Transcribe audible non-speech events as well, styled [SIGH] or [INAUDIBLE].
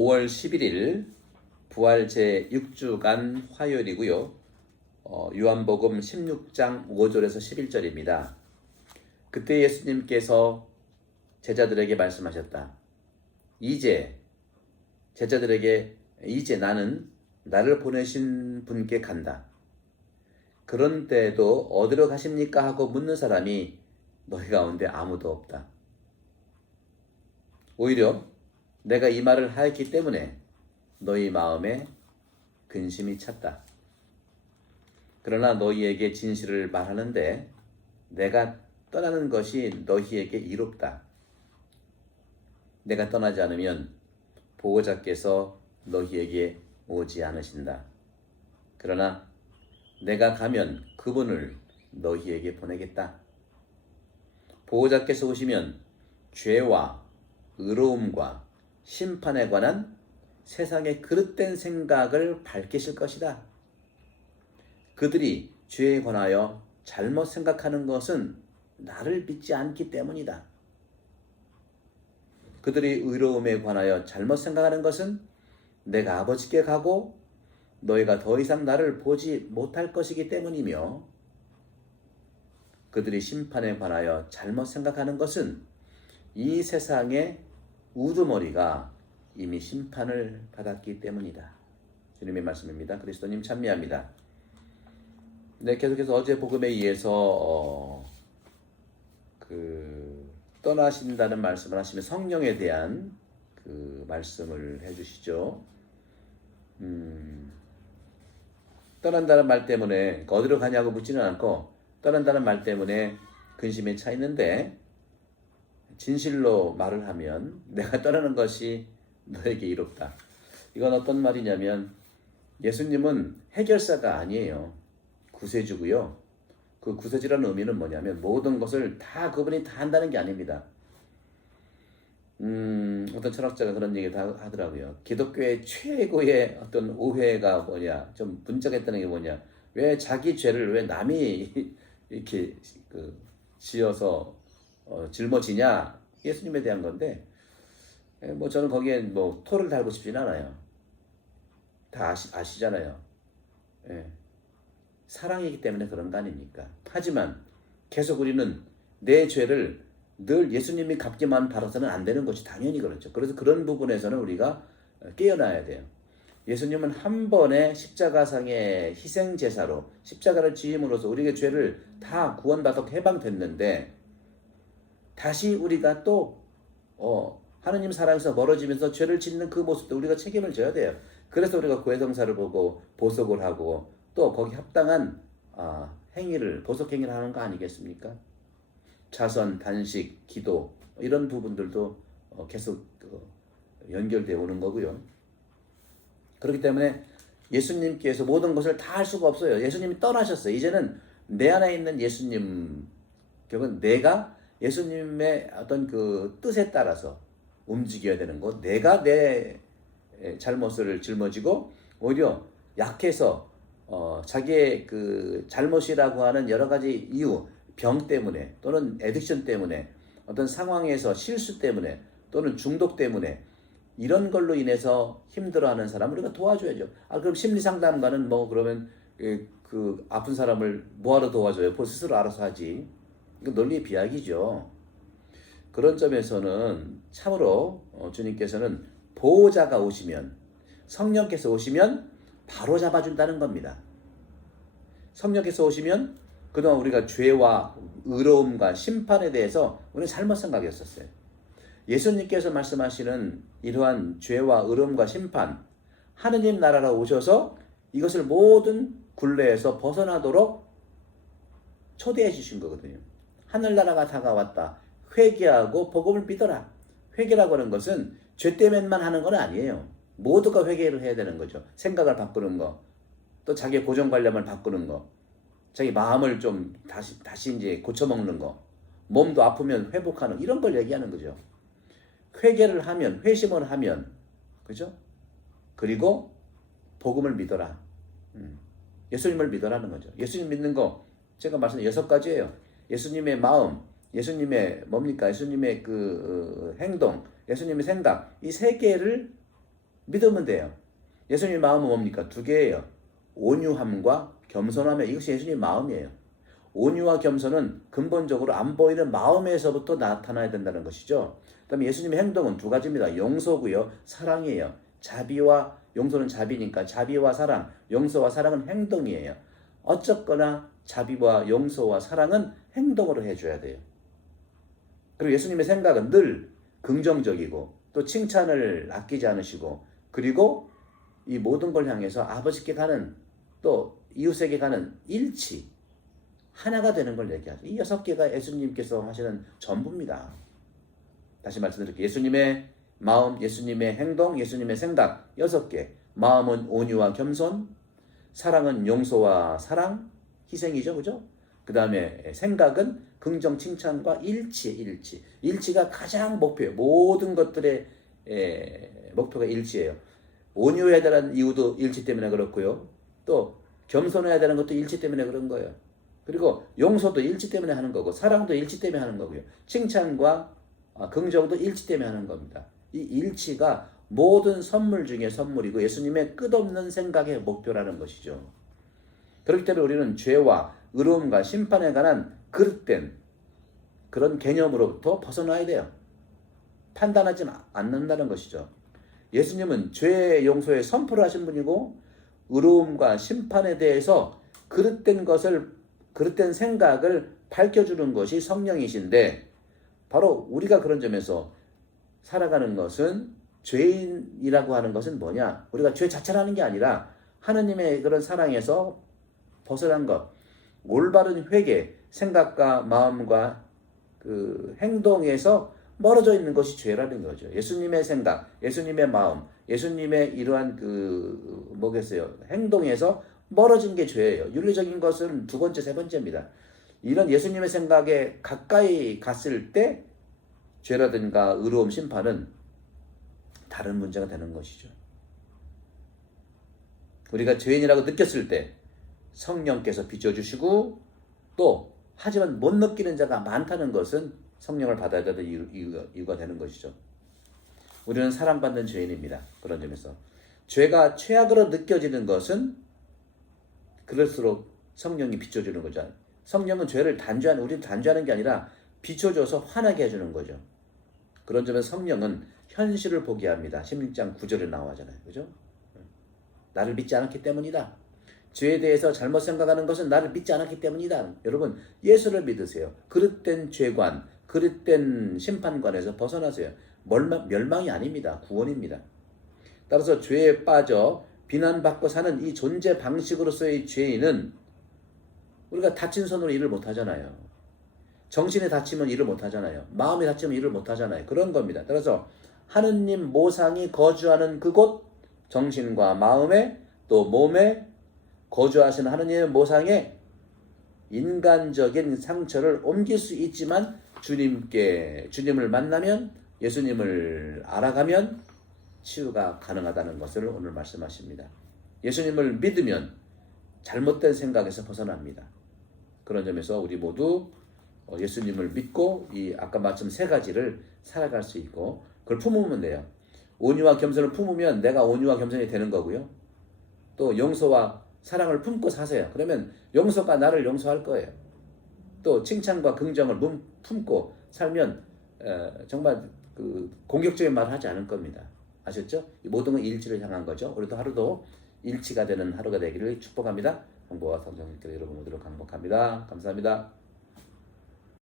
5월 11일 부활 제 6주간 화요일이고요. 어, 요한복음 16장 5절에서 11절입니다. 그때 예수님께서 제자들에게 말씀하셨다. 이제 제자들에게 이제 나는 나를 보내신 분께 간다. 그런데도 어디로 가십니까 하고 묻는 사람이 너희 가운데 아무도 없다. 오히려 내가 이 말을 하였기 때문에 너희 마음에 근심이 찼다. 그러나 너희에게 진실을 말하는데 내가 떠나는 것이 너희에게 이롭다. 내가 떠나지 않으면 보호자께서 너희에게 오지 않으신다. 그러나 내가 가면 그분을 너희에게 보내겠다. 보호자께서 오시면 죄와 의로움과 심판에 관한 세상의 그릇된 생각을 밝히실 것이다. 그들이 죄에 관하여 잘못 생각하는 것은 나를 믿지 않기 때문이다. 그들이 의로움에 관하여 잘못 생각하는 것은 내가 아버지께 가고 너희가 더 이상 나를 보지 못할 것이기 때문이며 그들이 심판에 관하여 잘못 생각하는 것은 이 세상의 우두머리가 이미 심판을 받았기 때문이다. 주님의 말씀입니다. 그리스도님 찬미합니다. 네, 계속해서 어제 복음에 의해서 어, 그 떠나신다는 말씀을 하시면 성령에 대한 그 말씀을 해주시죠. 음, 떠난다는 말 때문에 어디로 가냐고 묻지는 않고 떠난다는 말 때문에 근심에 차 있는데 진실로 말을 하면 내가 떠나는 것이 너에게 이롭다. 이건 어떤 말이냐면 예수님은 해결사가 아니에요. 구세주고요. 그 구세주라는 의미는 뭐냐면 모든 것을 다 그분이 다 한다는 게 아닙니다. 음, 어떤 철학자가 그런 얘기를 하더라고요. 기독교의 최고의 어떤 오해가 뭐냐, 좀 분적했다는 게 뭐냐. 왜 자기 죄를 왜 남이 [LAUGHS] 이렇게 그 지어서 어, 짊어지냐? 예수님에 대한 건데, 예, 뭐 저는 거기에 뭐 토를 달고 싶진 않아요. 다 아시, 아시잖아요. 예. 사랑이기 때문에 그런 거 아닙니까? 하지만 계속 우리는 내 죄를 늘 예수님이 갚기만 바라서는 안 되는 것이 당연히 그렇죠. 그래서 그런 부분에서는 우리가 깨어나야 돼요. 예수님은 한 번의 십자가상의 희생 제사로 십자가를 지음으로써 우리의 죄를 다 구원받아 해방됐는데 다시 우리가 또 어, 하느님 사랑에서 멀어지면서 죄를 짓는 그 모습도 우리가 책임을 져야 돼요. 그래서 우리가 고해성사를 보고 보석을 하고 또 거기 합당한 아, 행위를 보석 행위를 하는 거 아니겠습니까? 자선, 단식, 기도 이런 부분들도 어, 계속 어, 연결되어 오는 거고요. 그렇기 때문에 예수님께서 모든 것을 다 할 수가 없어요. 예수님이 떠나셨어요. 이제는 내 안에 있는 예수님, 결국은 내가 예수님의 어떤 그 뜻에 따라서 움직여야 되는 것. 내가 내 잘못을 짊어지고 오히려 약해서 어, 자기의 그 잘못이라고 하는 여러 가지 이유, 병 때문에 또는 에딕션 때문에 어떤 상황에서 실수 때문에 또는 중독 때문에 이런 걸로 인해서 힘들어하는 사람을 우리가 도와줘야죠. 아 그럼 심리 상담가는 뭐 그러면 그, 그 아픈 사람을 뭐하러 도와줘요? 그 스스로 알아서 하지. 이거 논리의 비약이죠. 그런 점에서는 참으로 어, 주님께서는 보호자가 오시면 성령께서 오시면 바로 잡아준다는 겁니다. 성령께서 오시면 그동안 우리가 죄와 의로움과 심판에 대해서 우리는 잘못 생각했었어요. 예수님께서 말씀하시는 이러한 죄와 의로움과 심판, 하느님 나라로 오셔서 이것을 모든 굴레에서 벗어나도록 초대해 주신 거거든요. 하늘나라가 다가왔다. 회개하고 복음을 믿어라. 회개라고 하는 것은 죄 때문에만 하는 건 아니에요. 모두가 회개를 해야 되는 거죠. 생각을 바꾸는 거, 또 자기의 고정관념을 바꾸는 거, 자기 마음을 좀 다시 다시 이제 고쳐먹는 거, 몸도 아프면 회복하는 이런 걸 얘기하는 거죠. 회개를 하면 회심을 하면 그죠? 그리고 복음을 믿어라. 음. 예수님을 믿어라는 거죠. 예수님 믿는 거 제가 말씀 여섯 가지예요. 예수님의 마음, 예수님의 뭡니까? 예수님의 그 어, 행동, 예수님의 생각 이 세 개를 믿으면 돼요. 예수님 마음은 뭡니까? 두 개예요. 온유함과 겸손함에 이것이 예수님 마음이에요. 온유와 겸손은 근본적으로 안 보이는 마음에서부터 나타나야 된다는 것이죠. 그다음에 예수님의 행동은 두 가지입니다. 용서고요, 사랑이에요. 자비와 용서는 자비니까 자비와 사랑, 용서와 사랑은 행동이에요. 어쨌거나 자비와 용서와 사랑은 행동으로 해줘야 돼요. 그리고 예수님의 생각은 늘 긍정적이고 또 칭찬을 아끼지 않으시고 그리고 이 모든 걸 향해서 아버지께 가는 또 이웃에게 가는 일치 하나가 되는 걸 얘기하죠. 이 여섯 개가 예수님께서 하시는 전부입니다. 다시 말씀드릴게요. 예수님의 마음, 예수님의 행동, 예수님의 생각 여섯 개. 마음은 온유와 겸손, 사랑은 용서와 사랑, 희생이죠, 그죠? 그 다음에 생각은 긍정 칭찬과 일치, 일치. 일치가 가장 목표예요. 모든 것들의 에, 목표가 일치예요. 온유해야 되는 이유도 일치 때문에 그렇고요. 또 겸손해야 되는 것도 일치 때문에 그런 거예요. 그리고 용서도 일치 때문에 하는 거고 사랑도 일치 때문에 하는 거고요. 칭찬과 아, 긍정도 일치 때문에 하는 겁니다. 이 일치가 모든 선물 중에 선물이고 예수님의 끝없는 생각의 목표라는 것이죠. 그렇기 때문에 우리는 죄와 의로움과 심판에 관한 그릇된 그런 개념으로부터 벗어나야 돼요. 판단하지 않는다는 것이죠. 예수님은 죄 용서에 선포를 하신 분이고 의로움과 심판에 대해서 그릇된 것을 그릇된 생각을 밝혀주는 것이 성령이신데 바로 우리가 그런 점에서 살아가는 것은 죄인이라고 하는 것은 뭐냐? 우리가 죄 자체를 하는 게 아니라 하느님의 그런 사랑에서 벗어난 것, 올바른 회개, 생각과 마음과 그 행동에서 멀어져 있는 것이 죄라는 거죠. 예수님의 생각, 예수님의 마음, 예수님의 이러한 그 뭐겠어요? 행동에서 멀어진 게 죄예요. 윤리적인 것은 두 번째, 세 번째입니다. 이런 예수님의 생각에 가까이 갔을 때 죄라든가 의로움 심판은 다른 문제가 되는 것이죠. 우리가 죄인이라고 느꼈을 때 성령께서 비춰주시고 또 하지만 못 느끼는 자가 많다는 것은 성령을 받아야 되는 이유, 이유가, 이유가 되는 것이죠. 우리는 사랑받는 죄인입니다. 그런 점에서 죄가 최악으로 느껴지는 것은 그럴수록 성령이 비춰주는 거죠. 성령은 죄를 단죄하는 우리를 단죄하는 게 아니라 비춰줘서 화나게 해주는 거죠. 그런 점에서 성령은 현실을 보게 합니다. 16장 9절에 나와잖아요. 그죠? 나를 믿지 않았기 때문이다. 죄에 대해서 잘못 생각하는 것은 나를 믿지 않았기 때문이다. 여러분, 예수를 믿으세요. 그릇된 죄관, 그릇된 심판관에서 벗어나세요. 멸망, 멸망이 아닙니다. 구원입니다. 따라서 죄에 빠져 비난받고 사는 이 존재 방식으로서의 죄인은 우리가 다친 손으로 일을 못 하잖아요. 정신에 다치면 일을 못 하잖아요. 마음에 다치면 일을 못 하잖아요. 그런 겁니다. 따라서 하느님 모상이 거주하는 그곳 정신과 마음에 또 몸에 거주하시는 하느님의 모상에 인간적인 상처를 옮길 수 있지만 주님께 주님을 만나면 예수님을 알아가면 치유가 가능하다는 것을 오늘 말씀하십니다. 예수님을 믿으면 잘못된 생각에서 벗어납니다. 그런 점에서 우리 모두 어, 예수님을 믿고 이 아까 말씀 세 가지를 살아갈 수 있고 그걸 품으면 돼요. 온유와 겸손을 품으면 내가 온유와 겸손이 되는 거고요. 또 용서와 사랑을 품고 사세요. 그러면 용서가 나를 용서할 거예요. 또 칭찬과 긍정을 품고 살면 정말 그 공격적인 말을 하지 않을 겁니다. 아셨죠? 모든 건 일치를 향한 거죠. 우리도 하루도 일치가 되는 하루가 되기를 축복합니다. 공부와 성장님께 여러분 모두를 강복합니다. 감사합니다.